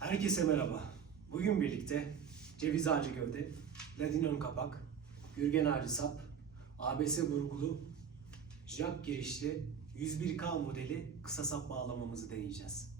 Herkese merhaba. Bugün birlikte ceviz ağacı gövde, ladin ön kapak, gürgen ağacı sap, ABS burgulu, jack girişli 101K modeli kısa sap bağlamamızı deneyeceğiz.